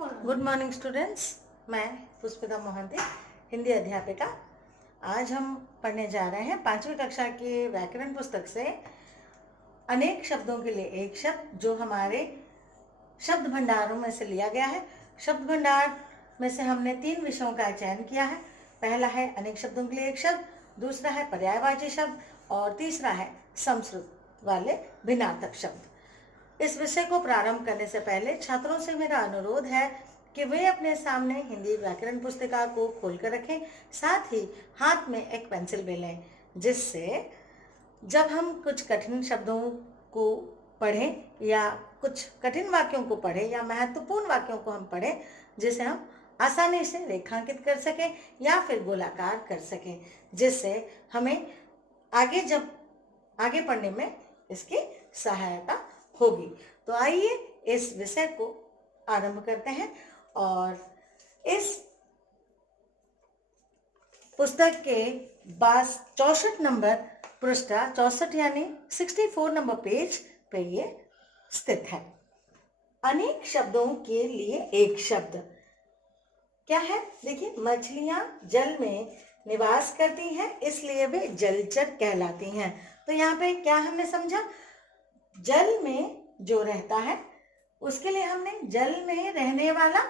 Good morning students. मैं पुष्पिता मोहंती, हिंदी अध्यापिका। आज हम पढ़ने जा रहे हैं 5वीं कक्षा के व्याकरण पुस्तक से अनेक शब्दों के लिए एक शब्द, जो हमारे शब्द भंडारों में से लिया गया है। शब्द भंडार में से हमने 3 विषयों का चयन किया है। पहला है अनेक शब्दों के लिए एक शब्द, दूसरा है पर्यायवाची शब्द और तीसरा है समश्रुत वाले भिन्नार्थक शब्द। इस विषय को प्रारंभ करने से पहले छात्रों से मेरा अनुरोध है कि वे अपने सामने हिंदी व्याकरण पुस्तिका को खोलकर रखें, साथ ही हाथ में एक पेंसिल भी लें, जिससे जब हम कुछ कठिन शब्दों को पढ़ें या कुछ कठिन वाक्यों को पढ़ें या महत्वपूर्ण वाक्यों को हम पढ़ें, जिसे हम आसानी से रेखांकित कर सकें या फिर गोलाकार कर सकें, जिससे हमें आगे पढ़ने में इसकी सहायता होगी। तो आइए इस विषय को आरंभ करते हैं और इस पुस्तक के 64 नंबर पृष्ठा 64 यानी 64 नंबर पेज पे ये स्थित है। अनेक शब्दों के लिए एक शब्द क्या है? देखिए, मछलियां जल में निवास करती हैं, इसलिए वे जलचर कहलाती हैं। तो यहाँ पे क्या हमने समझा? जल में जो रहता है उसके लिए हमने जल में रहने वाला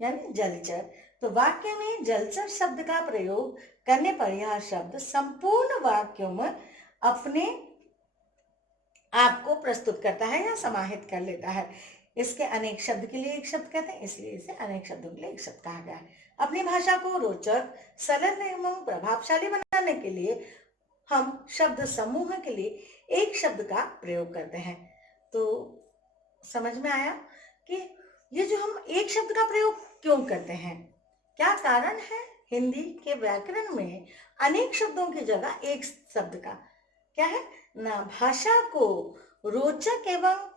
यानी जलचर। तो वाक्य में जलचर शब्द का प्रयोग करने पर यह शब्द संपूर्ण वाक्यों में अपने आप को प्रस्तुत करता है या समाहित कर लेता है। इसके अनेक शब्द के लिए एक शब्द कहते हैं, इसलिए इसे अनेक शब्दों के लिए एक शब्द कहा गया है। अपनी भाषा को रोचक, सरल एवं प्रभावशाली बनाने के लिए हम शब्द समूह के लिए एक शब्द का प्रयोग करते हैं। तो समझ में आया कि ये जो हम एक शब्द का प्रयोग क्यों करते हैं, क्या कारण है हिंदी के व्याकरण में अनेक शब्दों की जगह एक शब्द का? क्या है ना, भाषा को रोचक एवं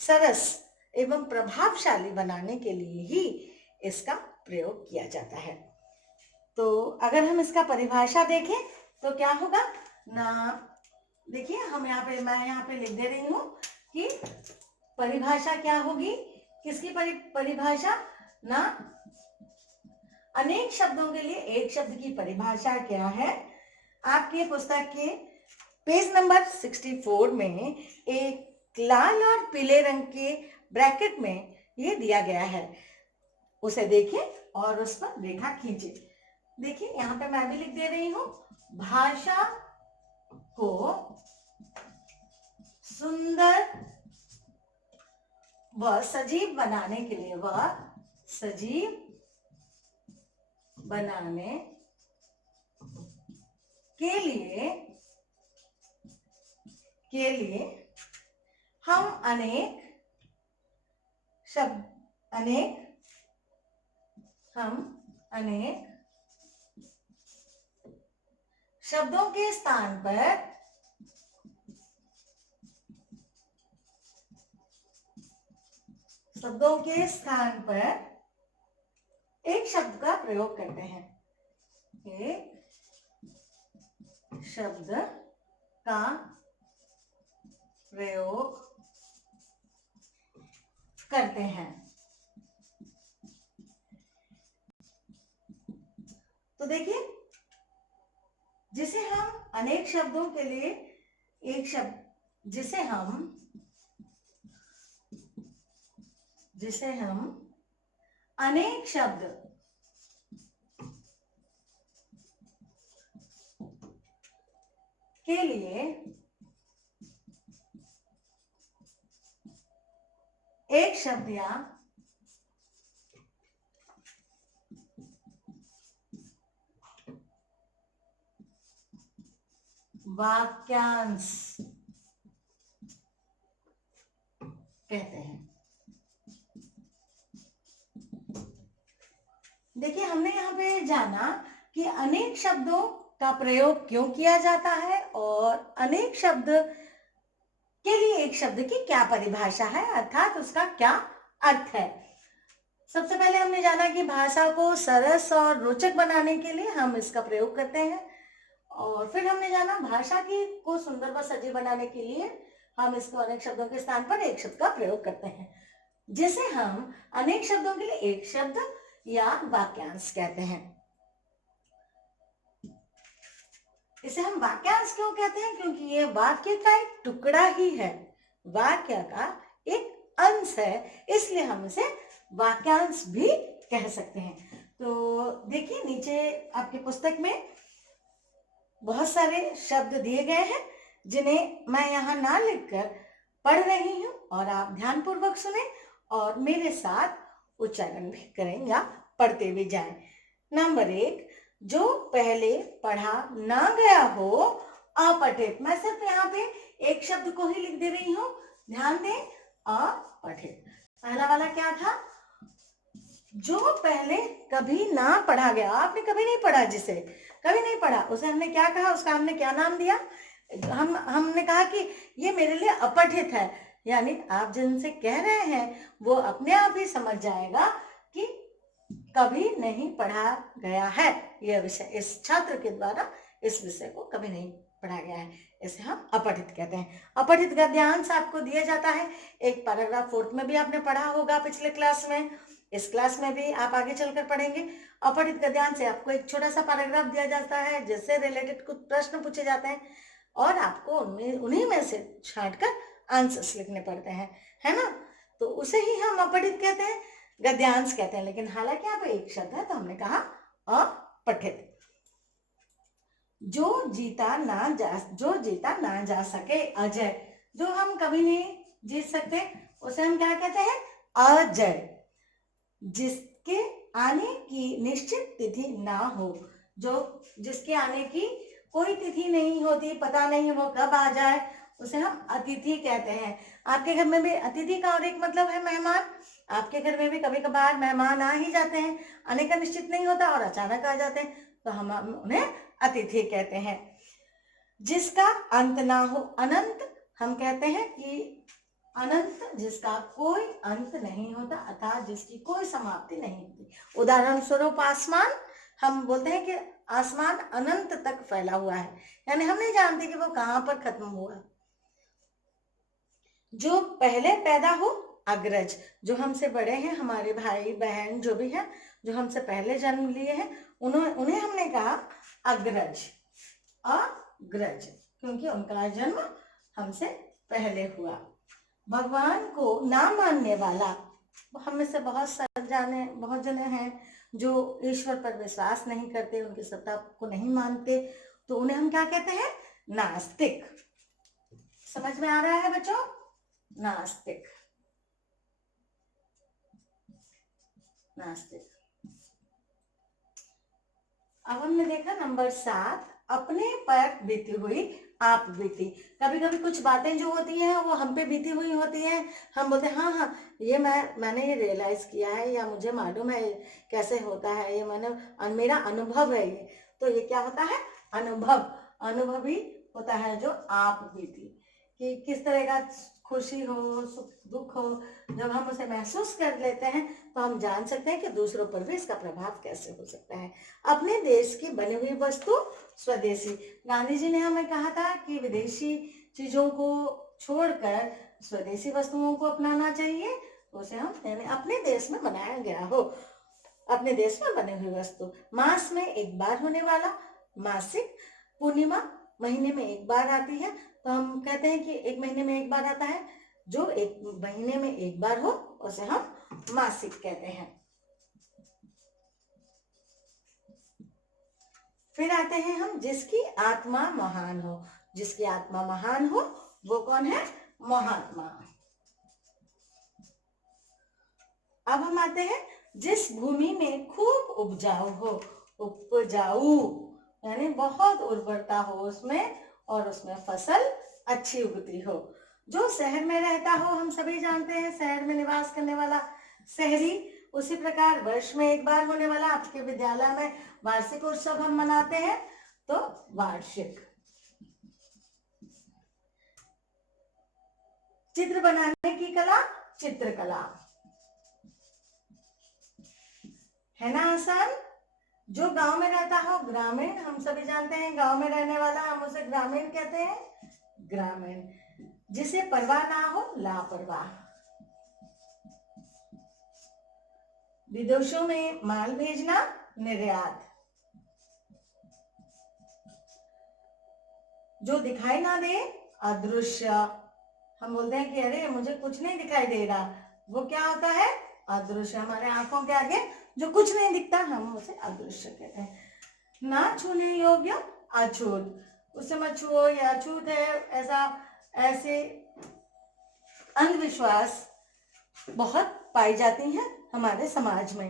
सरस एवं प्रभावशाली बनाने के लिए ही इसका प्रयोग किया जाता है। तो अगर हम इसका परिभाषा देखें तो क्या होगा ना, देखिए मैं यहाँ पे लिख दे रही हूँ कि परिभाषा क्या होगी। किसकी परिभाषा ना, अनेक शब्दों के लिए एक शब्द की परिभाषा क्या है? आपके पुस्तक के पेज नंबर 64 में एक लाल और पीले रंग के ब्रैकेट में ये दिया गया है, उसे देखिए और उस पर रेखा खींचिए। देखिए यहाँ पे मैं भी लिख दे रही हूँ, भाषा को सुंदर व सजीव बनाने के लिए, हम अनेक शब्दों के स्थान पर एक शब्द का प्रयोग करते हैं। एक शब्द का प्रयोग करते हैं। तो देखिए, जिसे हम अनेक शब्दों के लिए एक शब्द, जिसे हम अनेक शब्द के लिए एक शब्द या वाक्यांश कहते हैं। देखिए, हमने यहाँ पे जाना कि अनेक शब्दों का प्रयोग क्यों किया जाता है और अनेक शब्द के लिए एक शब्द की क्या परिभाषा है, अर्थात उसका क्या अर्थ है। सबसे पहले हमने जाना कि भाषा को सरस और रोचक बनाने के लिए हम इसका प्रयोग करते हैं, और फिर हमने जाना भाषा को सुंदर व सजीव बनाने के लिए हम इसको अनेक शब्दों के स्थान पर एक शब्द का प्रयोग करते हैं। जिसे हम अनेक शब्दों के लिए एक शब्द या वाक्यांश कहते हैं। इसे हम वाक्यांश क्यों कहते हैं? क्योंकि ये वाक्य का एक टुकड़ा ही है, वाक्य का एक अंश है, इसलिए हम इसे वाक्यांश भी कह सकते हैं। तो देखिए नीचे आपकी पुस्तक में बहुत सारे शब्द दिए गए हैं जिन्हें मैं यहाँ ना लिखकर पढ़ रही हूँ और आप ध्यानपूर्वक सुने और मेरे साथ उच्चारण भी करें या पढ़ते भी जाएं। नंबर 1, जो पहले पढ़ा ना गया हो अपठित। मैं सिर्फ यहाँ पे एक शब्द को ही लिख दे रही हूँ, ध्यान दें, अपठित। पहला वाला क्या था? जो पहले कभी ना पढ़ा गया। आपने कभी नहीं पढ़ा, जिसे कभी नहीं पढ़ा उसे हमने क्या कहा, उसका हमने क्या नाम दिया? हमने कहा कि ये मेरे लिए अपठित है, यानी आप जिनसे कह रहे हैं वो अपने आप ही समझ जाएगा कि कभी नहीं पढ़ा गया है यह विषय, इस छात्र के द्वारा इस विषय को कभी नहीं पढ़ा गया है, इसे हम अपठित कहते हैं। अपठित गद्यांश आपको दिया जाता है, एक पैराग्राफ 4th में भी आपने पढ़ा होगा पिछले क्लास में, इस क्लास में भी आप आगे चलकर पढ़ेंगे। अपठित गद्यांश से आपको एक छोटा सा पैराग्राफ दिया जाता है जिससे रिलेटेड कुछ प्रश्न पूछे जाते हैं और आपको उन्हीं में से छांटकर आंसर्स लिखने पड़ते हैं, है ना? तो उसे ही हम अपठित कहते हैं, गद्यांश कहते हैं। लेकिन हालांकि यहाँ पे एक शब्द है तो हमने कहा अपठित। जो जीता ना जा सके अजय। जो हम कभी नहीं जीत सकते उसे हम क्या कहते हैं? अजय। जिसके आने की निश्चित तिथि ना हो, जो जिसके आने की कोई तिथि नहीं होती, पता नहीं वो कब आ जाए, उसे हम अतिथि कहते हैं। आपके घर में भी अतिथि का और एक मतलब है मेहमान। आपके घर में भी कभी कभार मेहमान आ ही जाते हैं, आने का निश्चित नहीं होता और अचानक आ जाते हैं, तो हम उन्हें अतिथि कहते हैं। जिसका अंत ना हो, अनंत हम कहते हैं कि अनंत जिसका कोई अंत नहीं होता, अर्थात जिसकी कोई समाप्ति नहीं होती। उदाहरण स्वरूप आसमान, हम बोलते हैं कि आसमान अनंत तक फैला हुआ है, यानी हम नहीं जानते कि वो कहां पर खत्म हुआ। जो पहले पैदा हो, अग्रज। जो हमसे बड़े हैं, हमारे भाई बहन जो भी है, जो हमसे पहले जन्म लिए हैं, उन्हें हमने कहा अग्रज। अग्रज क्योंकि उनका जन्म हमसे पहले हुआ। भगवान को ना मानने वाला। हम में से बहुत जने हैं जो ईश्वर पर विश्वास नहीं करते, उनकी सत्ता को नहीं मानते, तो उन्हें हम क्या कहते हैं? नास्तिक। समझ में आ रहा है बच्चों? नास्तिक। नास्तिक। अब हमने देखा नंबर 7, अपने पर बीती हुई आप बीती। कभी कभी कुछ बातें जो होती हैं वो हम पे बीती हुई होती हैं, हम बोलते हैं हाँ ये मैंने ये रियलाइज किया है, या मुझे मालूम है कैसे होता है, ये मेरा अनुभव है ये। तो ये क्या होता है? अनुभव ही होता है जो आप बीती, कि किस तरह का खुशी हो, सुख दुख हो, जब हम उसे महसूस कर लेते हैं तो हम जान सकते हैं कि दूसरों पर भी इसका प्रभाव कैसे हो सकता है। अपने देश की बनी हुई वस्तु स्वदेशी। गांधी जी ने हमें कहा था कि विदेशी चीजों को छोड़कर स्वदेशी वस्तुओं को अपनाना चाहिए, तो उसे हम अपने देश में बनाया गया हो, अपने देश में बनी हुई वस्तु। मास में एक बार होने वाला मासिक। पूर्णिमा महीने में एक बार आती है, तो हम कहते हैं कि एक महीने में एक बार आता है। जो एक महीने में एक बार हो उसे हम मासिक कहते हैं। फिर आते हैं हम जिसकी आत्मा महान हो। जिसकी आत्मा महान हो वो कौन है? महात्मा। अब हम आते हैं जिस भूमि में खूब उपजाऊ हो। उपजाऊ यानी बहुत उर्वरता हो उसमें और उसमें फसल अच्छी उगती हो। जो शहर में रहता हो, हम सभी जानते हैं शहर में निवास करने वाला शहरी। उसी प्रकार वर्ष में एक बार होने वाला, आपके विद्यालय में वार्षिक उत्सव हम मनाते हैं, तो वार्षिक। चित्र बनाने की कला, चित्रकला, है ना आसान? जो गांव में रहता हो, ग्रामीण, हम सभी जानते हैं गांव में रहने वाला हम उसे ग्रामीण कहते हैं, ग्रामीण। जिसे परवाह ना हो, लापरवाह। विदेशों में माल भेजना, निर्यात। जो दिखाई ना दे, अदृश्य। हम बोलते हैं कि अरे मुझे कुछ नहीं दिखाई दे रहा, वो क्या होता है? अदृश्य। हमारे आंखों के आगे जो कुछ नहीं दिखता हम उसे अदृश्य कहते हैं। ना छूने योग्य, अछूत। उसे मत छुओ, या अछूत है, ऐसा ऐसे अंधविश्वास बहुत पाई जाती हैं हमारे समाज में।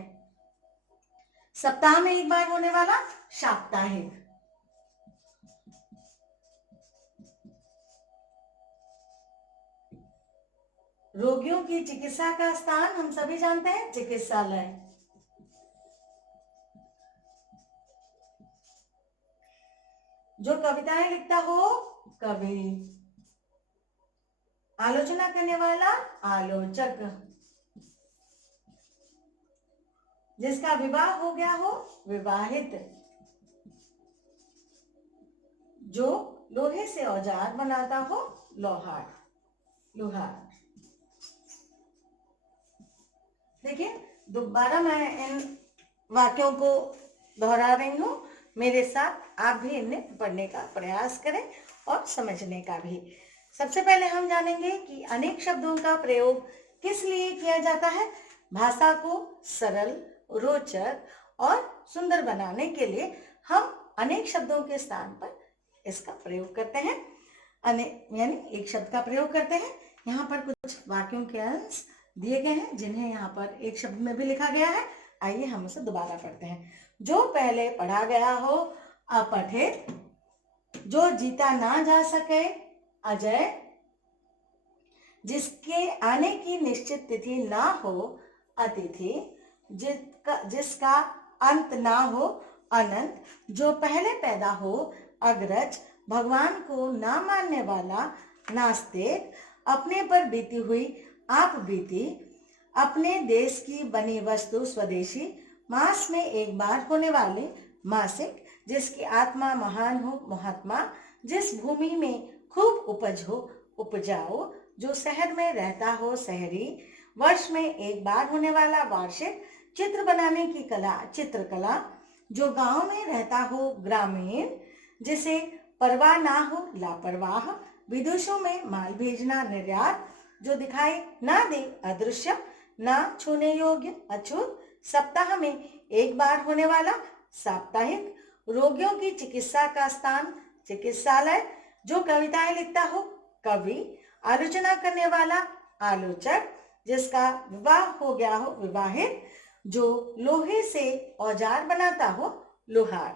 सप्ताह में एक बार होने वाला, साप्ताहिक। रोगियों की चिकित्सा का स्थान हम सभी जानते हैं, चिकित्सालय। जो कविताएं लिखता हो, कवि। आलोचना करने वाला, आलोचक। जिसका विवाह हो गया हो, विवाहित। जो लोहे से औजार बनाता हो, लोहार, लोहार। देखिए दोबारा मैं इन वाक्यों को दोहरा रही हूं, मेरे साथ आप भी इन्हें पढ़ने का प्रयास करें और समझने का भी। सबसे पहले हम जानेंगे कि अनेक शब्दों का प्रयोग किस लिए किया जाता है। भाषा को सरल, रोचक और सुंदर बनाने के लिए हम अनेक शब्दों के स्थान पर इसका प्रयोग करते हैं, यानी एक शब्द का प्रयोग करते हैं। यहाँ पर कुछ वाक्यों के अंश दिए गए हैं जिन्हें यहाँ पर एक शब्द में भी लिखा गया है। आइए हम उसे दोबारा पढ़ते हैं। जो पहले पढ़ा गया हो, अपठित। जो जीता ना जा सके, अजय। जिसके आने की निश्चित तिथि ना हो, अतिथि। जिसका अंत ना हो, अनंत। जो पहले पैदा हो, अग्रज। भगवान को ना मानने वाला, नास्तिक। अपने पर बीती हुई, आप बीती। अपने देश की बनी वस्तु, स्वदेशी। मास में एक बार होने वाले, मासिक। जिसकी आत्मा महान हो, महात्मा। जिस भूमि में खूब उपज हो, उपजाऊ। जो शहर में रहता हो, शहरी। वर्ष में एक बार होने वाला, वार्षिक। चित्र बनाने की कला, चित्रकला। जो गांव में रहता हो, ग्रामीण। जिसे परवाह ना हो, लापरवाह। विदेशों में माल भेजना, निर्यात। जो दिखाई ना दे, अदृश्य। ना छूने योग्य, अछूत। सप्ताह में एक बार होने वाला, साप्ताहिक। रोगियों की चिकित्सा का स्थान, चिकित्सालय। जो कविताएं लिखता हो, कवि। आलोचना करने वाला, आलोचक। जिसका विवाह हो गया हो, विवाहित। जो लोहे से औजार बनाता हो, लोहार।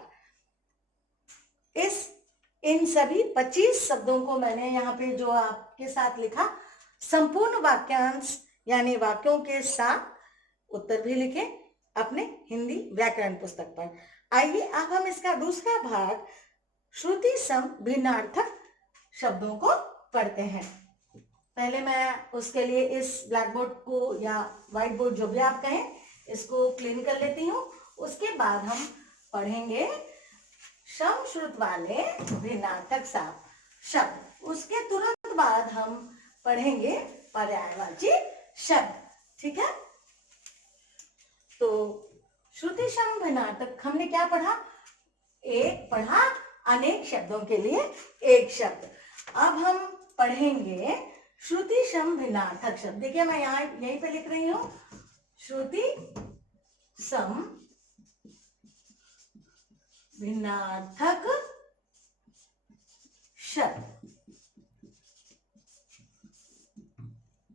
इन सभी 25 शब्दों को मैंने यहाँ पे जो आपके साथ लिखा, संपूर्ण वाक्यांश यानी वाक्यों के साथ उत्तर भी लिखे अपने हिंदी व्याकरण पुस्तक पर। आइए अब हम इसका दूसरा भाग, श्रुति सम भिन्नार्थक शब्दों को पढ़ते हैं। पहले मैं उसके लिए इस ब्लैक बोर्ड को या व्हाइट बोर्ड जो भी आप कहें, इसको क्लीन कर लेती हूँ। उसके बाद हम पढ़ेंगे सम श्रुत वाले भिन्नार्थक शब्द। उसके तुरंत बाद हम पढ़ेंगे पर्यायवाची शब्द। ठीक है, तो श्रुति सम भिन्नार्थक हमने क्या पढ़ा? एक पढ़ा अनेक शब्दों के लिए एक शब्द। अब हम पढ़ेंगे श्रुति सम भिन्नार्थक शब्द। देखिए मैं यहाँ यहीं पे लिख रही हूं, श्रुति सम भिन्नार्थक शब्द।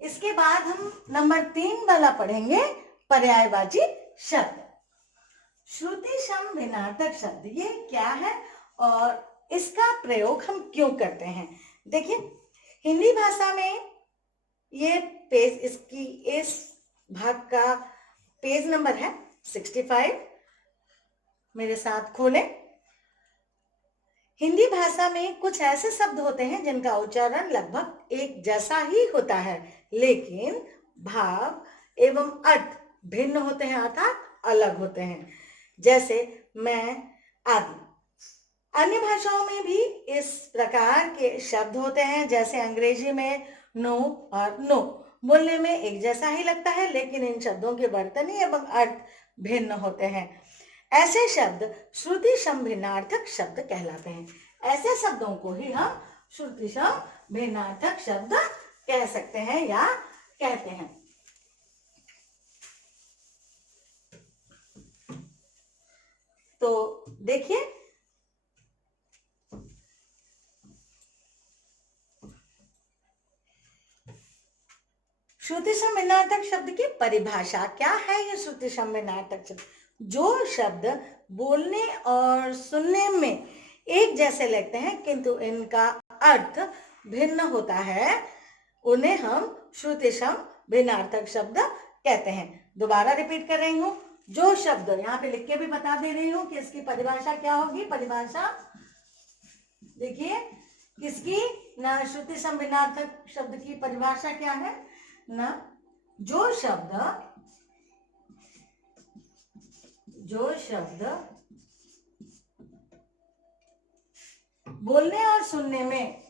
इसके बाद हम नंबर 3 वाला पढ़ेंगे, पर्यायवाची शब्द। श्रुति सम भिन्नार्थक शब्द ये क्या है और इसका प्रयोग हम क्यों करते हैं? देखिए हिंदी भाषा में ये पेज, इसकी इस भाग का पेज नंबर है 65। मेरे साथ खोलें। हिंदी भाषा में कुछ ऐसे शब्द होते हैं जिनका उच्चारण लगभग एक जैसा ही होता है, लेकिन भाव एवं अर्थ भिन्न होते हैं, अर्थात अलग होते हैं। जैसे मैं, आदि। अन्य भाषाओं में भी इस प्रकार के शब्द होते हैं, जैसे अंग्रेजी में नो और नो, बोलने में एक जैसा ही लगता है, लेकिन इन शब्दों के वर्तनी एवं अर्थ भिन्न होते हैं। ऐसे शब्द श्रुति सम भिन्नार्थक शब्द कहलाते हैं। ऐसे शब्दों को ही हम श्रुति सम भिन्नार्थक शब्द कह सकते हैं या कहते हैं। तो देखिए, श्रुति सम भिन्नार्थक शब्द की परिभाषा क्या है? ये श्रुति सम भिन्नार्थक शब्द जो शब्द बोलने और सुनने में एक जैसे लगते हैं किंतु इनका अर्थ भिन्न होता है, उन्हें हम श्रुति सम भिन्नार्थक शब्द कहते हैं। दोबारा रिपीट कर रही हूं, जो शब्द यहाँ पे लिख के भी बता दे रही हूँ कि इसकी परिभाषा क्या होगी। परिभाषा देखिए किसकी, ना श्रुति सम भिन्नार्थक शब्द की परिभाषा क्या है ना, जो शब्द बोलने और सुनने में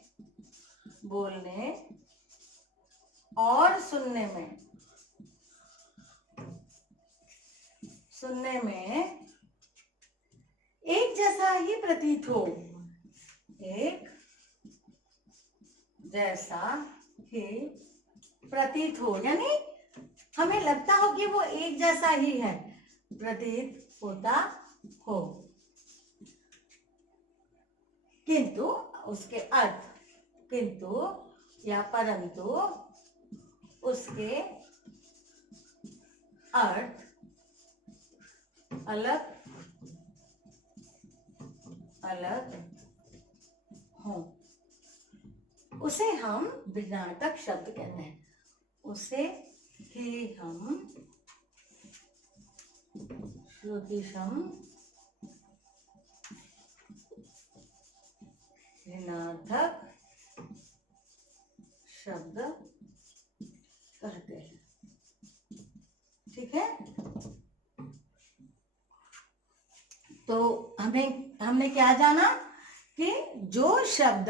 एक जैसा ही प्रतीत हो, एक जैसा ही प्रतीत हो, यानी हमें लगता हो कि वो एक जैसा ही है, प्रतीत होता हो, किंतु उसके अर्थ, किंतु या परंतु उसके अर्थ अलग अलग हो, उसे हम भिन्नार्थक शब्द कहते हैं। उसे ही हम श्रुति सम भिन्नार्थक शब्द कहते हैं। ठीक है, तो हमने क्या जाना कि जो शब्द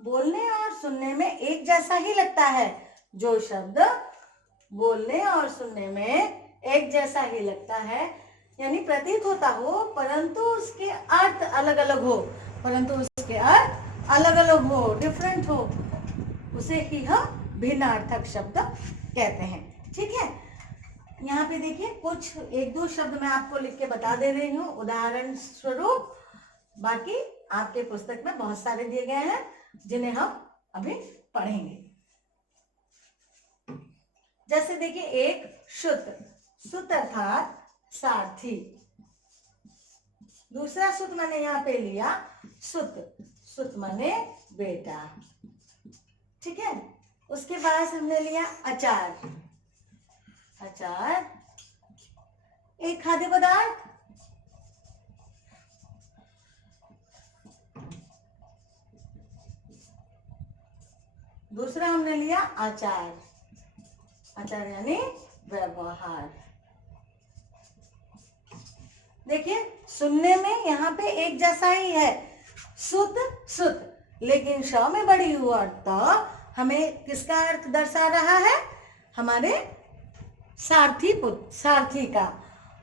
बोलने और सुनने में एक जैसा ही लगता है, जो शब्द बोलने और सुनने में एक जैसा ही लगता है, यानी प्रतीत होता हो परंतु उसके अर्थ अलग अलग हो, डिफरेंट हो, उसे ही हम भिन्नार्थक शब्द कहते हैं। ठीक है, यहाँ पे देखिए कुछ एक दो शब्द मैं आपको लिख के बता दे रही हूँ उदाहरण स्वरूप, बाकी आपके पुस्तक में बहुत सारे दिए गए हैं जिन्हें हम अभी पढ़ेंगे। जैसे देखिए, एक सुत अर्थात सारथी, दूसरा सुत मैंने यहाँ पे लिया सुत माने बेटा। ठीक है, उसके बाद हमने लिया अचार, एक खाद्य पदार्थ, दूसरा हमने लिया आचार यानी व्यवहार। देखिए सुनने में यहाँ पे एक जैसा ही है, सुत, लेकिन श में बड़ी हुआ तो हमें किसका अर्थ दर्शा रहा है? हमारे सारथी का।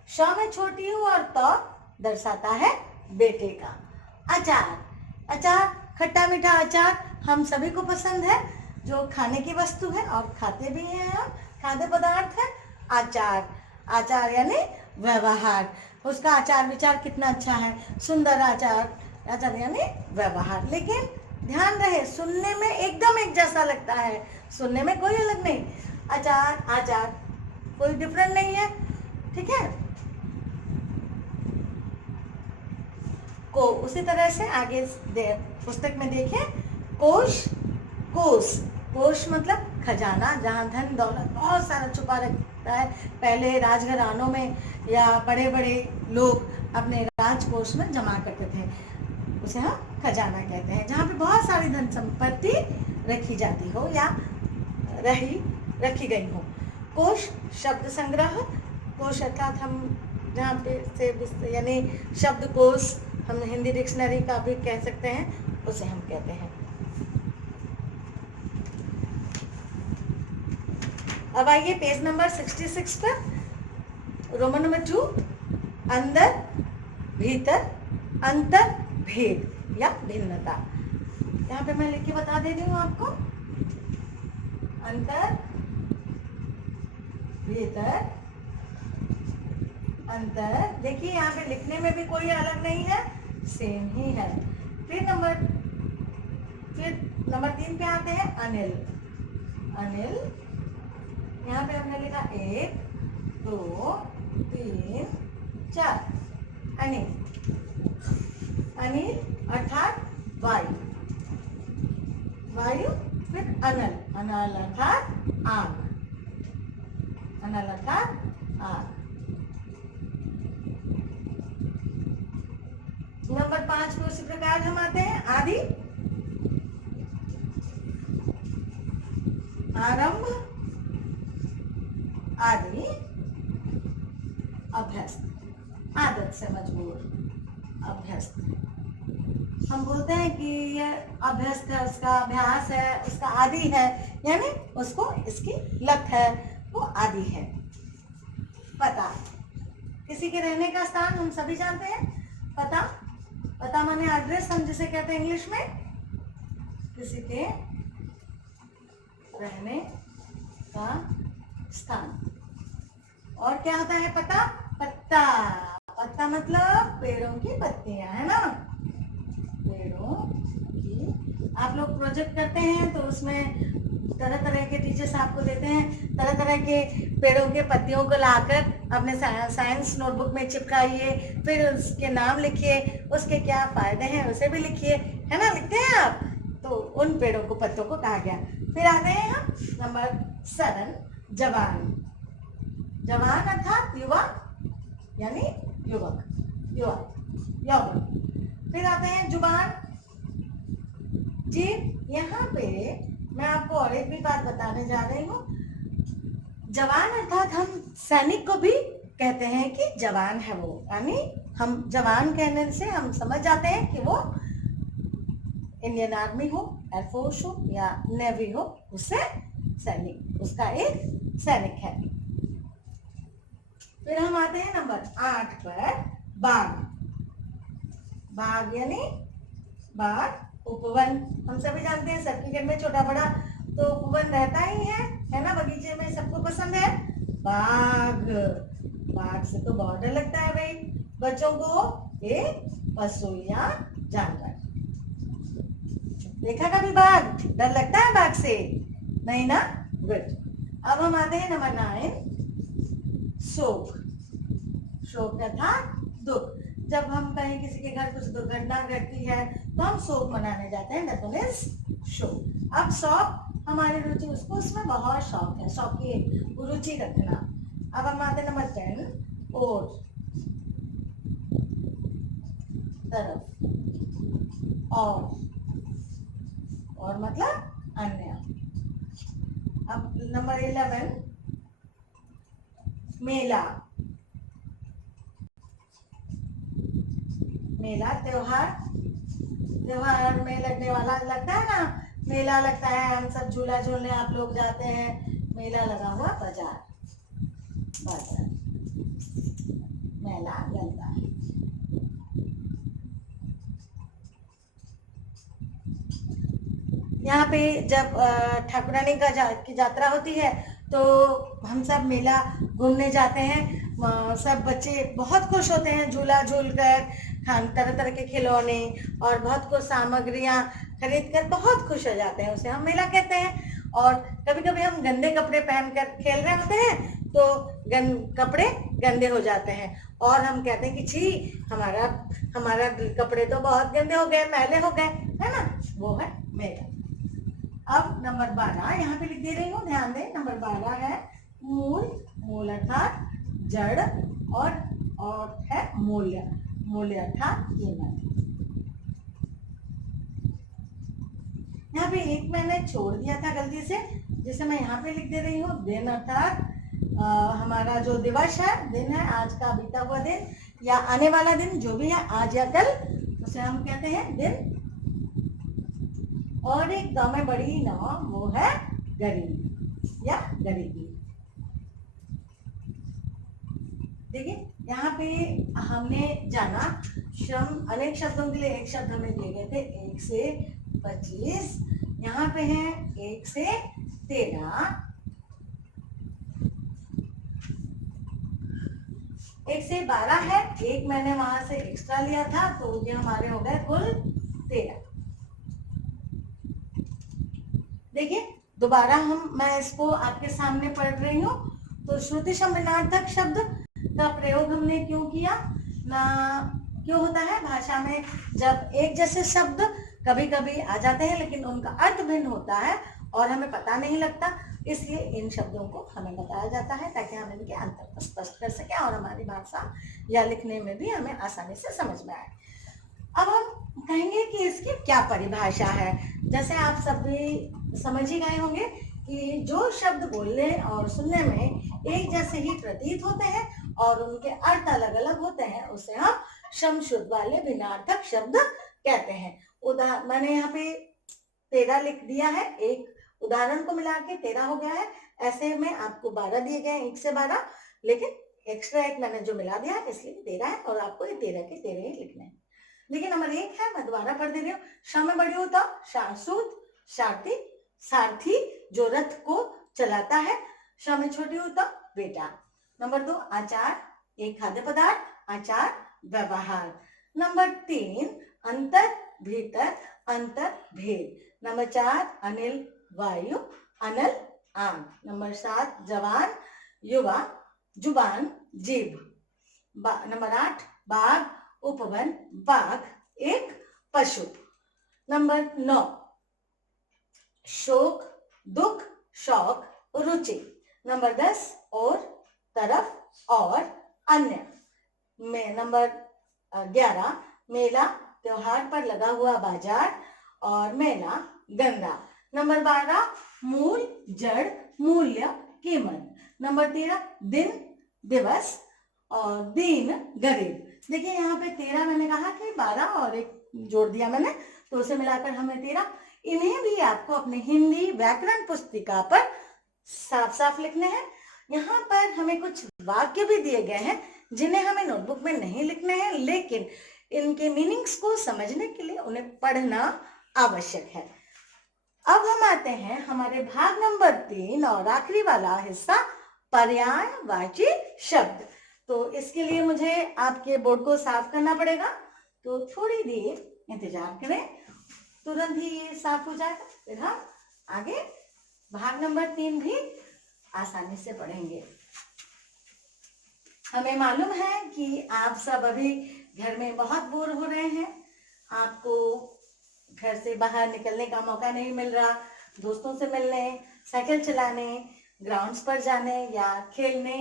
श में छोटी हूँ और तो दर्शाता है बेटे का। अचार, खट्टा मीठा अचार हम सभी को पसंद है, जो खाने की वस्तु है और खाते भी हैं हम, खाद्य पदार्थ है। आचार यानी व्यवहार, उसका आचार विचार कितना अच्छा है, सुंदर आचार यानी व्यवहार। लेकिन ध्यान रहे, सुनने में एकदम एक जैसा लगता है, सुनने में कोई अलग नहीं, आचार कोई डिफरेंट नहीं है। ठीक है, को उसी तरह से आगे पुस्तक में देखें, कोष मतलब खजाना, जहाँ धन दौलत बहुत सारा छुपा रहता है। पहले राजघरानों में या बड़े बड़े लोग अपने राजकोष में जमा करते थे, उसे हम खजाना कहते हैं। जहाँ पे बहुत सारी धन संपत्ति रखी जाती हो या रखी गई हो। कोश शब्द संग्रह, कोश अर्थात हम जहाँ पे से यानी शब्द कोश, हम हिंदी डिक्शनरी का भी कह सकते हैं, उसे हम कहते हैं। अब आइए पेज नंबर 66 पर, रोमन नंबर 2, अंदर भीतर अंतर भेद या भिन्नता। यहाँ पे मैं लिख के बता दे रही हूँ आपको, अंतर भीतर अंतर। देखिए यहाँ पे लिखने में भी कोई अलग नहीं है, सेम ही है। फिर नंबर 3 पे आते हैं, अनिल। अनिल, यहाँ पे हमने लिखा 1 2 3 4, अनिल। अनिल अर्थात वायु, वायु। फिर अनल, अनल अर्थात आग, अनल अर्थात आग। नंबर 5 पे उसी प्रकार हम आते हैं, आदि। आरंभ, आदि। अभ्यस्त, आदत से मजबूर, अभ्यस्त। हम बोलते हैं कि ये अभ्यस्त है, उसका अभ्यास है, उसका आदि है, यानी उसको इसकी लत है, वो आदि है। पता, किसी के रहने का स्थान हम सभी जानते हैं, पता। पता माने एड्रेस, हम जिसे कहते हैं इंग्लिश में, किसी के रहने का स्थान। और क्या होता है पता? पत्ता। पत्ता मतलब पेड़ों की पत्तियां, है ना, पेड़ों की। आप लोग प्रोजेक्ट करते हैं तो उसमें तरह तरह के टीचर्स आपको देते हैं, तरह तरह के पेड़ों के पत्तियों को लाकर अपने साइंस नोटबुक में चिपकाइए, फिर उसके नाम लिखिए, उसके क्या फायदे हैं उसे भी लिखिए, है ना, लिखते हैं आप। तो उन पेड़ों को, पत्तों को कहा गया। फिर आते हैं हम नंबर 7, जवान। जवान अर्थात युवा, यानी युवक, युवा, यौवन। फिर आते हैं जुबान, जी। यहाँ पे मैं आपको और एक भी बात बताने जा रही हूँ। जवान अर्थात हम सैनिक को भी कहते हैं कि जवान है वो, यानी हम जवान कहने से हम समझ जाते हैं कि वो इंडियन आर्मी हो, एयरफोर्स हो या नेवी हो, उससे सैनिक, उसका एक सैनिक है। फिर हम आते हैं नंबर 8 पर, बाग। बाग यानी बाग, उपवन। हम सभी जानते हैं सबके घर में छोटा बड़ा तो उपवन रहता ही है ना, बगीचे में सबको पसंद है। बाग, बाग से तो बहुत डर लगता है भाई बच्चों को, एक पशु या जानवर। देखा कभी बाघ? डर लगता है बाघ से? नहीं ना, गुड। अब हम आते हैं नंबर 9, शोक। शोक अर्थात दुख। जब हम कहीं किसी के घर कुछ दुर्घटना घटती है तो हम शोक मनाने जाते हैं, दैट इज शोक। अब शौक, हमारी रुचि, उसको उसमें बहुत शौक है, शौक की रुचि रखना। अब हम आते हैं नंबर 10, और तरफ, और मतलब अन्य। अब नंबर 11, मेला। मेला त्योहार, त्योहार में लगने वाला, लगता है ना मेला लगता है, हम सब झूला झूलने आप लोग जाते हैं, मेला लगा हुआ बाजार, बाजार, मेला लगता है। यहाँ पे जब ठाकुरानी की यात्रा होती है तो हम सब मेला घूमने जाते हैं। सब बच्चे बहुत खुश होते हैं, झूला झूल कर, तरह तरह के खिलौने और बहुत कुछ सामग्रियाँ खरीद कर बहुत खुश हो जाते हैं, उसे हम मेला कहते हैं। और कभी कभी हम गंदे कपड़े पहनकर खेल रहे होते हैं तो कपड़े गंदे हो जाते हैं और हम कहते हैं कि छी, हमारा कपड़े तो बहुत गंदे हो गए, मैले हो गए, है ना, वो है मेला। अब नंबर 12 यहाँ पे लिख दे रही हूँ, ध्यान दें। नंबर 12 है मूल। मूल अर्थात जड़, और है मूल्य। मूल्य अर्थात कीमत। यहाँ पे एक मैंने छोड़ दिया था गलती से, जिसे मैं यहाँ पे लिख दे रही हूँ। दिन अर्थात हमारा जो दिवस है, दिन है, आज का बीता हुआ दिन या आने वाला दिन, जो भी है, आज या कल, उसे हम कहते हैं दिन। और एक गाँव में बड़ी नाम, वो है गरीब या गरीबी। यहाँ पे हमने जाना श्रम अनेक शब्दों के लिए एक शब्द हमें दिए गए थे 1 से 25, यहाँ पे है 1 से 13, 1 से 12 है, एक मैंने वहां से एक्स्ट्रा लिया था तो ये हमारे हो गए कुल 13। देखिए दोबारा मैं इसको आपके सामने पढ़ रही हूँ। तो श्रुति समानार्थक शब्द का प्रयोग हमने क्यों किया ना, क्यों होता है भाषा में जब एक जैसे शब्द कभी कभी आ जाते हैं लेकिन उनका अर्थ भिन्न होता है और हमें पता नहीं लगता, इसलिए इन शब्दों को हमें बताया जाता है ताकि हम इनके अंतर को स्पष्ट कर सकें और हमारी भाषा या लिखने में भी हमें आसानी से समझ में आए। अब हम कहेंगे कि इसकी क्या परिभाषा है। जैसे आप सभी समझ ही गए होंगे कि जो शब्द बोलने और सुनने में एक जैसे ही प्रतीत होते हैं और उनके अर्थ अलग अलग होते हैं उसे हम सम शुद्ध वाले भिन्नार्थक शब्द कहते हैं। मैंने यहाँ पे 13 लिख दिया है, एक उदाहरण को मिला के 13 हो गया है। ऐसे में आपको 12 दिए गए हैं 1 से 12, लेकिन एक्स्ट्रा एक मैंने जो मिला दिया है इसलिए 13 है और आपको ये 13 के 13 ही लिखने हैं। लेकिन नंबर 1 है, मैं दोबारा पढ़ दे रही हूँ। श में बड़ी होता शासूत सारथी, सारथी जो रथ को चलाता है। श में छोटी होता बेटा। नंबर 2 आचार, एक खाद्य पदार्थ, आचार व्यवहार। नंबर 3 अंतर भीतर, अंतर भेद। नंबर 4 अनिल वायु, अनल आग। नंबर 7 जवान युवा, जुबान जीभ। नंबर 8 बाघ उपवन, बाघ एक पशु। नंबर 9 शोक दुख, शौक रुचि। नंबर 10 और तरफ और अन्य में। नंबर 11 मेला त्योहार पर लगा हुआ बाजार और मेला गंगा। नंबर 12 मूल जड़, मूल्य कीमत। नंबर 13 दिन दिवस और दीन गरीब। देखिए यहाँ पे 13 मैंने कहा कि 12 और एक जोड़ दिया मैंने तो उसे मिलाकर हमें 13। इन्हें भी आपको अपने हिंदी व्याकरण पुस्तिका पर साफ साफ लिखने हैं। यहाँ पर हमें कुछ वाक्य भी दिए गए हैं जिन्हें हमें नोटबुक में नहीं लिखने हैं, लेकिन इनके मीनिंग्स को समझने के लिए उन्हें पढ़ना आवश्यक है। अब हम आते हैं हमारे भाग नंबर 3 और आखिरी वाला हिस्सा, पर्यायवाची शब्द। तो इसके लिए मुझे आपके बोर्ड को साफ करना पड़ेगा, तो थोड़ी देर इंतजार करें, तुरंत ही ये साफ हो जाएगा। फिर हम आगे भाग नंबर 3 भी आसानी से पढ़ेंगे। हमें मालूम है कि आप सब अभी घर में बहुत बोर हो रहे हैं, आपको घर से बाहर निकलने का मौका नहीं मिल रहा, दोस्तों से मिलने, साइकिल चलाने, ग्राउंड्स पर जाने या खेलने,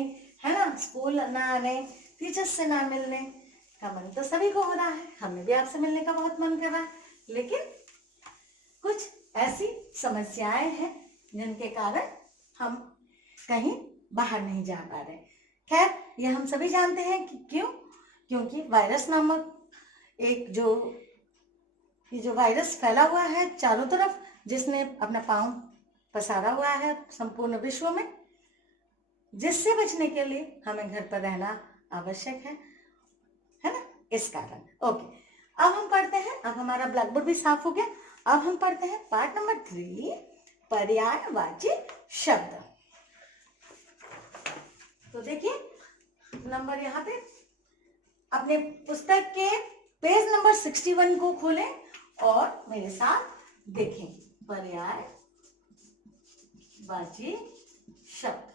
है ना, स्कूल ना आने, टीचर्स से ना मिलने का मन तो सभी को हो रहा है। हमें भी आपसे मिलने का बहुत मन कर रहा है, लेकिन कुछ ऐसी समस्याएं हैं जिनके कारण हम कहीं बाहर नहीं जा पा रहे। खैर, ये हम सभी जानते हैं कि क्यों, क्योंकि वायरस नामक एक जो वायरस फैला हुआ है चारों तरफ, जिसने अपना पांव पसारा हुआ है संपूर्ण विश्व में, जिससे बचने के लिए हमें घर पर रहना आवश्यक है ना, इस कारण। ओके, अब हम पढ़ते हैं। अब हमारा ब्लैक बोर्ड भी साफ हो गया। अब हम पढ़ते हैं पार्ट नंबर 3, पर्यायवाची शब्द। तो देखिए नंबर यहाँ पे अपने पुस्तक के पेज नंबर 61 को खोलें और मेरे साथ देखें। पर्यायवाची शब्द।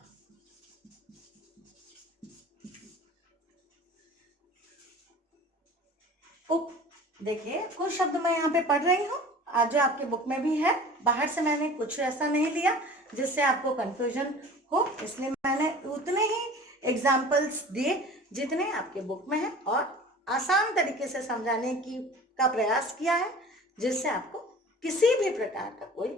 देखिए कुछ शब्द मैं यहाँ पे पढ़ रही हूँ, आज जो आपके बुक में भी है। बाहर से मैंने कुछ ऐसा नहीं लिया जिससे आपको कंफ्यूजन हो, इसलिए मैंने उतने ही एग्जाम्पल्स दिए जितने आपके बुक में है और आसान तरीके से समझाने का प्रयास किया है, जिससे आपको किसी भी प्रकार का कोई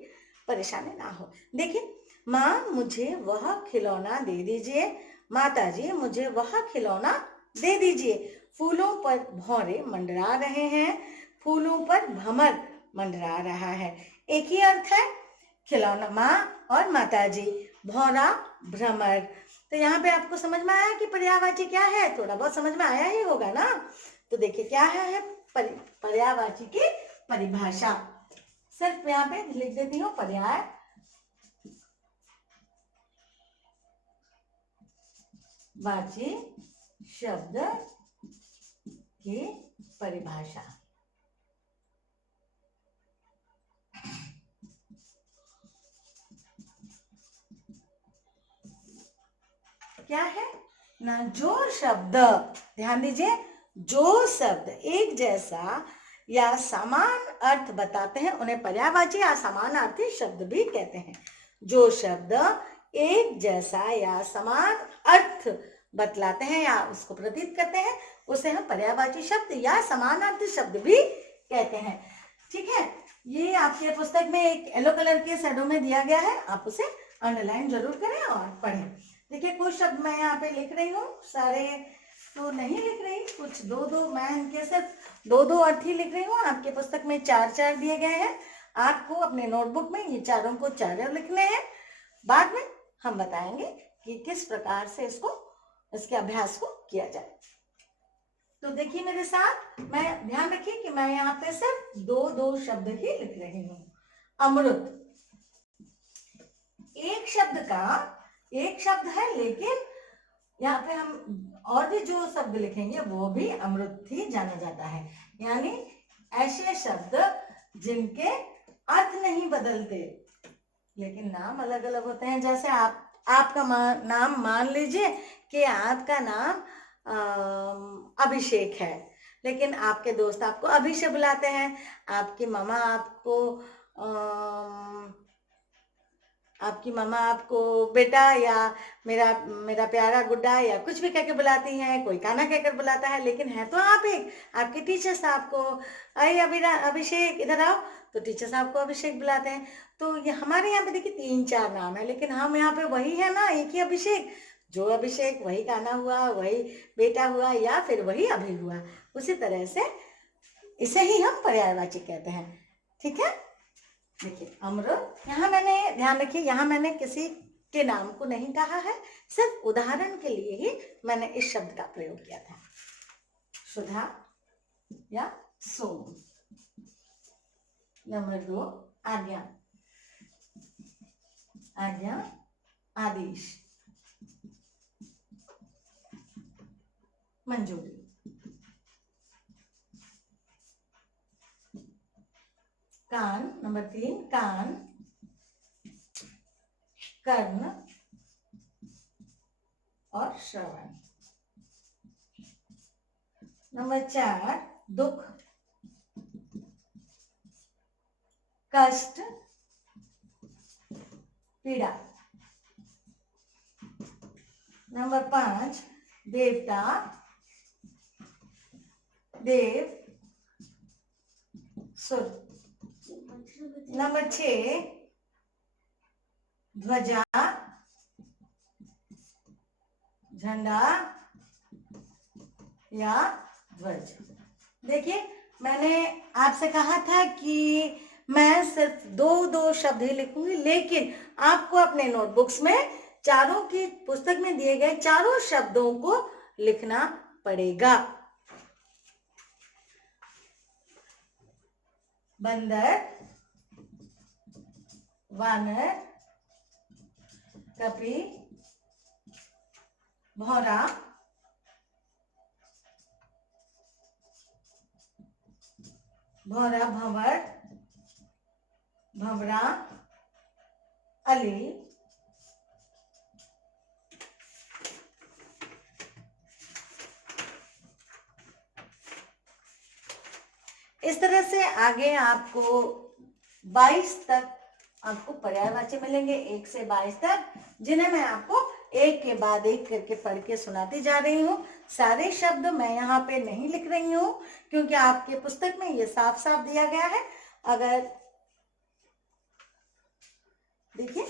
परेशानी ना हो। देखिए, माँ मुझे वह खिलौना दे दीजिए, माताजी मुझे वह खिलौना दे दीजिए। फूलों पर भौरे मंडरा रहे हैं, फूलों पर भमर मंडरा रहा है। एक ही अर्थ है, खिलौना माँ और माताजी, भौरा भ्रमर। तो यहाँ पे आपको समझ में आया कि पर्यायवाची क्या है? थोड़ा बहुत समझ में आया ही होगा ना। तो देखिए क्या है पर्यायवाची की परिभाषा। सिर्फ यहाँ पे लिख देती हूँ पर्यायवाची शब्द की परिभाषा। क्या है ना, जो शब्द, ध्यान दीजिए, जो शब्द एक जैसा या समान अर्थ बताते हैं उन्हें पर्यायवाची या समानार्थी शब्द भी कहते हैं। जो शब्द एक जैसा या समान अर्थ बतलाते हैं या उसको प्रतीत करते हैं उसे हम पर्यायवाची शब्द या समानार्थी शब्द भी कहते हैं। ठीक है, ये आपके पुस्तक में एक येलो कलर के शैडो में दिया गया है, आप उसे अंडरलाइन जरूर करें और पढ़ें। देखिए कुछ शब्द मैं यहाँ पे लिख रही हूँ, सारे तो नहीं लिख रही, कुछ दो दो, मैं इनके सिर्फ दो दो अर्थ ही लिख रही हूँ। आपके पुस्तक में चार चार दिए गए हैं, आपको अपने नोटबुक में ये चारों को चारों लिखने हैं। बाद में हम बताएंगे कि किस प्रकार से इसके अभ्यास को किया जाए। तो देखिए मेरे साथ, मैं ध्यान रखिए कि मैं यहाँ पे सिर्फ दो दो शब्द ही लिख रही हूँ। अमृत एक शब्द है, लेकिन यहाँ पे हम और भी जो शब्द लिखेंगे वो भी अमृत ही जाना जाता है। यानी ऐसे शब्द जिनके अर्थ नहीं बदलते लेकिन नाम अलग अलग होते हैं। जैसे आपका नाम मान लीजिए कि आपका नाम अभिषेक है, लेकिन आपके दोस्त आपको अभिषेक बुलाते हैं, आपकी मम्मा आपको बेटा या मेरा प्यारा गुड्डा या कुछ भी कहकर बुलाती हैं, कोई काना कहकर बुलाता है, लेकिन है तो आप एक। आपके टीचर्स आपको अरे अभिषेक इधर आओ, तो टीचर्स आपको अभिषेक बुलाते हैं। तो ये हमारे यहाँ पे देखिए 3-4 नाम है, लेकिन हम यहाँ पे वही है ना, एक ही अभिषेक। जो अभिषेक वही काना हुआ, वही बेटा हुआ, या फिर वही अभि हुआ। उसी तरह से इसे ही हम पर्यायवाची कहते हैं। ठीक है, देखिए अमृत, यहाँ मैंने, ध्यान रखिए, यहाँ मैंने किसी के नाम को नहीं कहा है, सिर्फ उदाहरण के लिए ही मैंने इस शब्द का प्रयोग किया था। सुधा या सोम। नंबर 2 आज्ञा, आदेश, मंजूरी। कान, नंबर 3 कान, कर्ण और श्रवण। नंबर 4 दुख, कष्ट, पीड़ा। नंबर 5 देवता, देव, सुर। नंबर 6 ध्वजा, झंडा या ध्वज। देखिए मैंने आपसे कहा था कि मैं सिर्फ दो शब्द ही लिखूंगी, लेकिन आपको अपने नोटबुक्स में चारों की पुस्तक में दिए गए चारों शब्दों को लिखना पड़ेगा। बंदर, वानर, कपि, भौरा, भंवर, भंवरा, अली, इस तरह से आगे आपको 22 तक आपको पर्यायवाची मिलेंगे, 1 से 22 तक, जिन्हें मैं आपको एक के बाद एक करके पढ़ के सुनाती जा रही हूँ। सारे शब्द मैं यहाँ पे नहीं लिख रही हूँ क्योंकि आपके पुस्तक में ये साफ साफ दिया गया है। अगर देखिए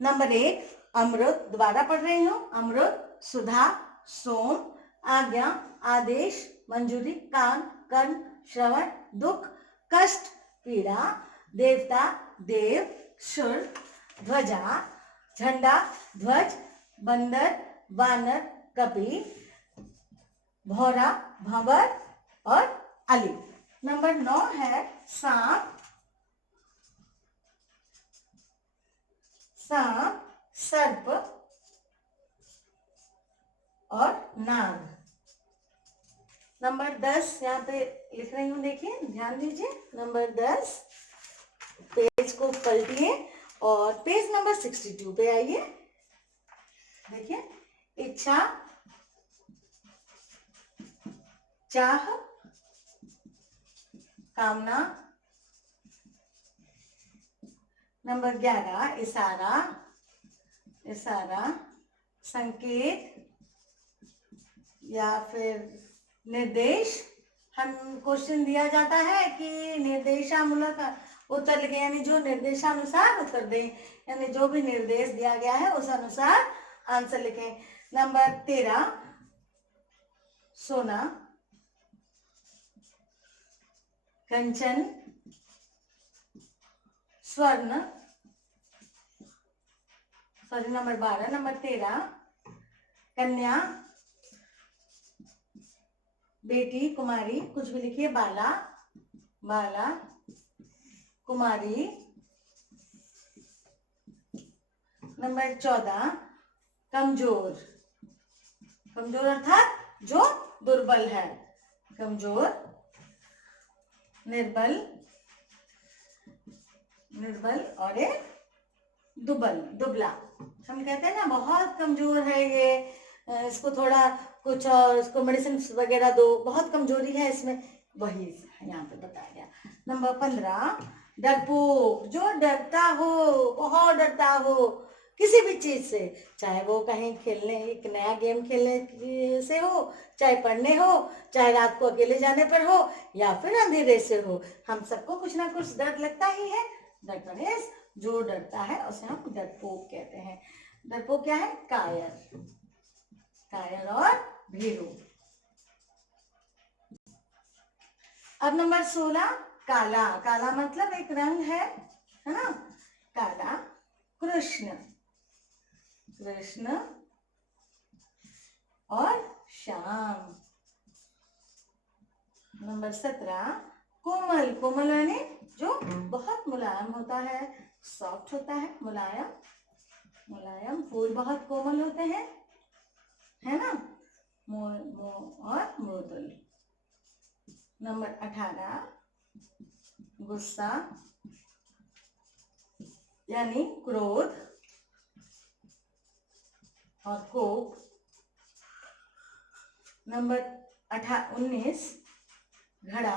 नंबर 1 अमृत, दोबारा पढ़ रही हूँ। अमृत, सुधा, सोम, आज्ञा, आदेश, मंजूरी, कान, कर्ण, श्रवण, दुख, कष्ट, पीड़ा, देवता, देव, सुर, ध्वजा, झंडा, ध्वज, बंदर, वानर, कपि, भौरा, भंवर और अली। नंबर 9 है सांप, सांप, सर्प और नाग। नंबर 10 यहाँ पे लिख रही हूं, देखिए ध्यान दीजिए। नंबर 10, पेज को पलटिए और पेज नंबर 62 पे आइए। देखिए, इच्छा, चाह, कामना। नंबर 11 इशारा, इशारा, संकेत या फिर निर्देश। हम क्वेश्चन दिया जाता है कि निर्देशामूलक उत्तर लिखें, यानी जो निर्देशानुसार उत्तर दें, यानी जो भी निर्देश दिया गया है उस अनुसार आंसर लिखें। नंबर 13 सोना, कंचन, स्वर्ण, सॉरी नंबर 12, नंबर 13 कन्या, बेटी, कुमारी, कुछ भी लिखिए, बाला, बाला, कुमारी। नंबर 14 कमजोर, कमजोर अर्थात जो दुर्बल है, कमजोर। निर्बल, निर्बल और एक दुबल, दुबला। हम कहते हैं ना बहुत कमजोर है ये, इसको थोड़ा कुछ और इसको मेडिसिन वगैरह दो, बहुत कमजोरी है इसमें, वही यहाँ पे बताया गया। नंबर 15 डरपोक, जो डरता हो, बहुत डरता हो किसी भी चीज से, चाहे वो कहीं खेलने, एक नया गेम खेलने से हो, चाहे पढ़ने हो, चाहे रात को अकेले जाने पर हो, या फिर अंधेरे से हो, हम सबको कुछ ना कुछ डर लगता ही है। दैट मीन्स जो डरता है उसे हम डरपोक कहते हैं। डरपोक क्या है? कायर, कायर और भीरू। अब नंबर 16 काला, काला मतलब एक रंग है ना, काला। कृष्ण, कृष्ण और श्याम। नंबर 17 कोमल, कोमल यानी जो बहुत मुलायम होता है, सॉफ्ट होता है, मुलायम, मुलायम। फूल बहुत कोमल होते हैं, है ना, और मृदुल। नंबर 18 गुस्सा यानी क्रोध और कोप। नंबर 19 घड़ा,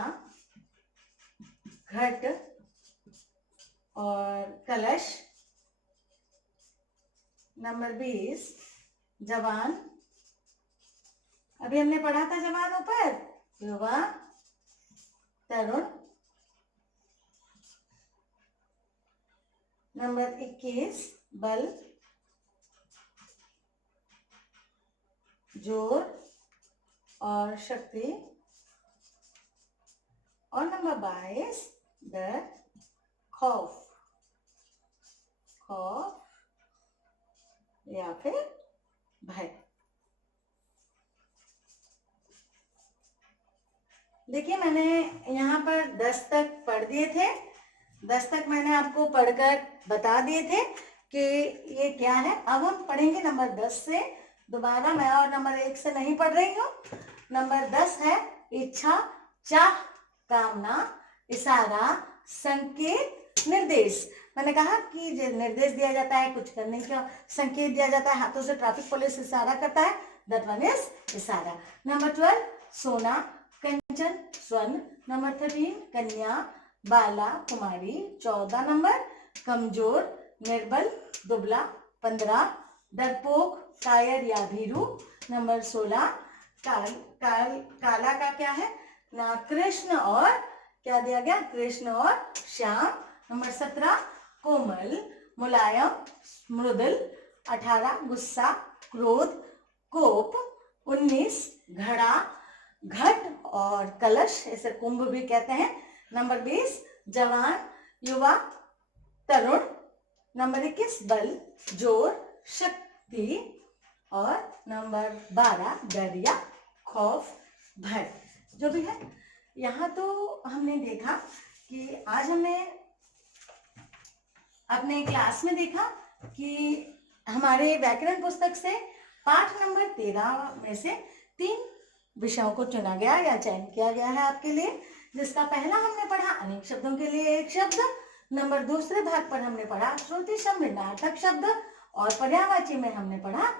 घट और कलश। नंबर 20 जवान, अभी हमने पढ़ा था जवानों पर, युवा, तरुण। नंबर 21 बल, जोर और शक्ति। और नंबर 22 डर, खौफ, खौफ या फिर भय। देखिए मैंने यहाँ पर 10 तक पढ़ दिए थे, 10 तक मैंने आपको पढ़कर बता दिए थे कि ये क्या है। अब हम पढ़ेंगे नंबर 10 से दोबारा, मैं और नंबर 1 से नहीं पढ़ रही हूँ। नंबर 10 है इच्छा, चाह, कामना, इशारा, संकेत, निर्देश। मैंने कहा कि निर्देश दिया जाता है कुछ करने का, संकेत दिया जाता है, हाथों से ट्रैफिक पुलिस इशारा करता है, दैट वन इज इशारा। नंबर 12 सोना, कंचन, स्वर्ण। नंबर 13 कन्या, बाला, कुमारी। 14 नंबर कमजोर, निर्बल, दुबला। 15 डरपोक, कायर या भीरू। नंबर 16 काला का क्या है ना, कृष्ण और क्या दिया गया, कृष्ण और श्याम। नंबर 17 कोमल, मुलायम, मृदुल। 18 गुस्सा, क्रोध, कोप। 19 घड़ा, घट और कलश, इसे कुंभ भी कहते हैं। नंबर 20 जवान, युवा, तरुण। नंबर 21 बल, जोर, शक्ति, और नंबर 12 डर या खौफ, भय, जो भी है। यहाँ तो हमने देखा कि आज हमने अपने क्लास में देखा कि हमारे व्याकरण पुस्तक से पाठ नंबर 13 में से 3 विषयों को चुना गया या चयन किया गया है आपके लिए, जिसका पहला हमने पढ़ा अनेक शब्दों के लिए एक शब्द, नंबर दूसरे भाग पर हमने पढ़ा श्रुति शब्द, निम्नार्थक शब्द, और पर्यायवाची में हमने पढ़ा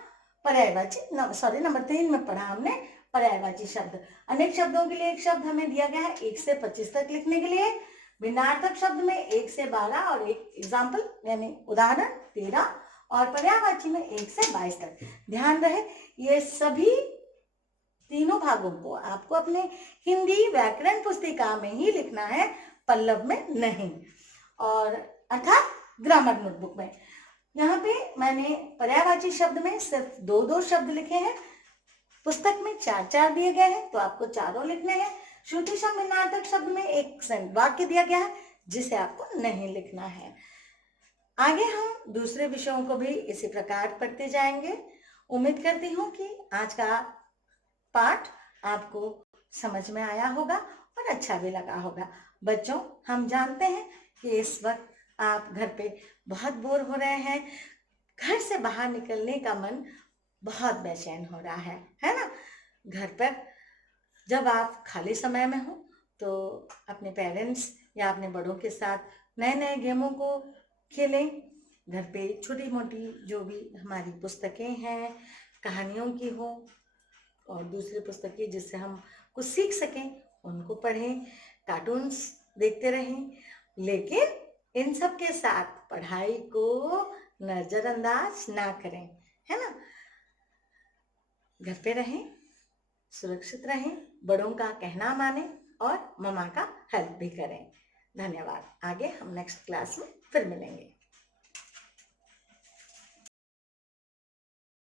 नंबर 3 में पढ़ा हमने पर्यायवाची शब्द। अनेक शब्दों के लिए एक शब्द हमें दिया गया है 1 से 25 तक लिखने के लिए, भिन्नार्थक शब्द में 1 से 12 और एक एग्जाम्पल यानी उदाहरण 13, और पर्यायवाची में 1 से 22 तक। ध्यान रहे ये सभी तीनों भागों को आपको अपने हिंदी व्याकरण पुस्तिका में ही लिखना है, पल्लव में नहीं, और अर्थात ग्रामर नोटबुक में। यहाँ पे मैंने पर्यायवाची शब्द में सिर्फ 2-2 शब्द लिखे हैं, पुस्तक में 4-4 दिए गए हैं तो आपको चारों लिखने हैं। श्रुति शब्द, भिन्नार्थक शब्द में एक वाक्य दिया गया है जिसे आपको नहीं लिखना है। आगे हम दूसरे विषयों को भी इसी प्रकार पढ़ते जाएंगे। उम्मीद करती हूँ कि आज का पाठ आपको समझ में आया होगा और अच्छा भी लगा होगा। बच्चों, हम जानते हैं कि इस वक्त आप घर पे बहुत बोर हो रहे हैं, घर से बाहर निकलने का मन बहुत बेचैन हो रहा है ना। घर पर जब आप खाली समय में हो तो अपने पेरेंट्स या अपने बड़ों के साथ नए नए गेमों को खेलें। घर पे छोटी मोटी जो भी हमारी पुस्तकें हैं, कहानियों की हो और दूसरी पुस्तकें जिससे हम कुछ सीख सकें, उनको पढ़ें, कार्टून्स देखते रहें, लेकिन इन सब के साथ पढ़ाई को नजरअंदाज ना करें, है ना। घर पे रहें, सुरक्षित रहें, बड़ों का कहना मानें और मम्मा का हेल्प भी करें। धन्यवाद। आगे हम नेक्स्ट क्लास में फिर मिलेंगे।